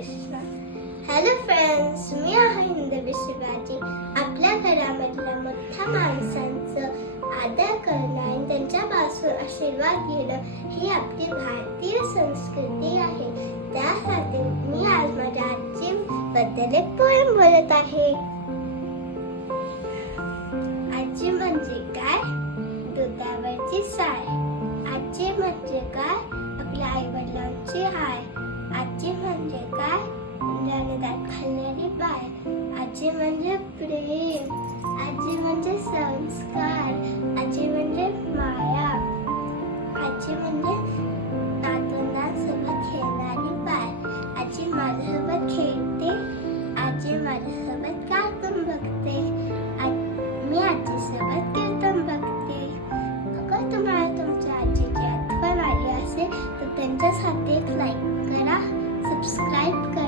Krishna. Hello friends, मी आहे हिंदवी शिवाजी. आपल्या घरामधल्या मोठ्या माणसांचं आदर करणं आणि त्यांच्यापासून आशीर्वाद घेणं ही आपली भारतीय संस्कृती आहे. त्यासाठी मी आज माझ्या आजीबद्दल एक पोएम बोलत आहे. आजी म्हणजे काय? दुधावरची साय. आजी म्हणजे काय? आपल्या आई वडिलांची हाय. आजी म्हणजे काय? दात खाल्लेली बाय. आजी म्हणजे प्रेम. आजी म्हणजे संस्कार. आजी म्हणजे माया. आजी म्हणजे नातवंडांसोबत खेळणारी बाय. आजी माझ्यासोबत खेळते. आजी माझ्यासोबत कार्टून बघते. मी आजीसोबत कीर्तन बघते. अगर तुम्हाला तुमच्या आजीची आठवण आली असेल तर त्यांच्यासाठी एक लाईक करा, सबस्क्राईब करा.